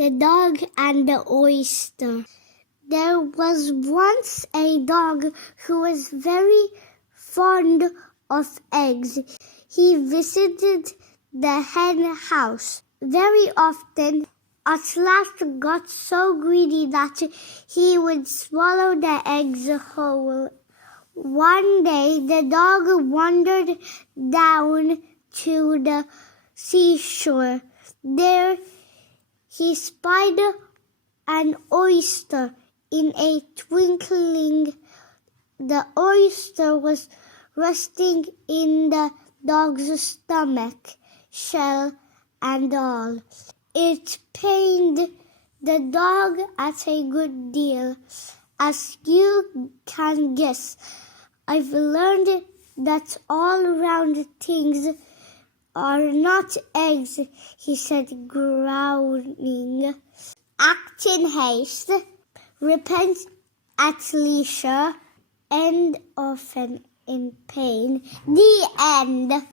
The Dog and the Oyster. There was once a dog who was very fond of eggs. He visited the hen house very often. At last got so greedy that he would swallow the eggs whole. One day the dog wandered down to the seashore. There he spied an oyster. In a twinkling, the oyster was resting in the dog's stomach, shell and all. It pained the dog a good deal. As you can guess, I've learned that all round things are not eggs, he said, growling. Act in haste, repent at leisure, and often in pain. The end.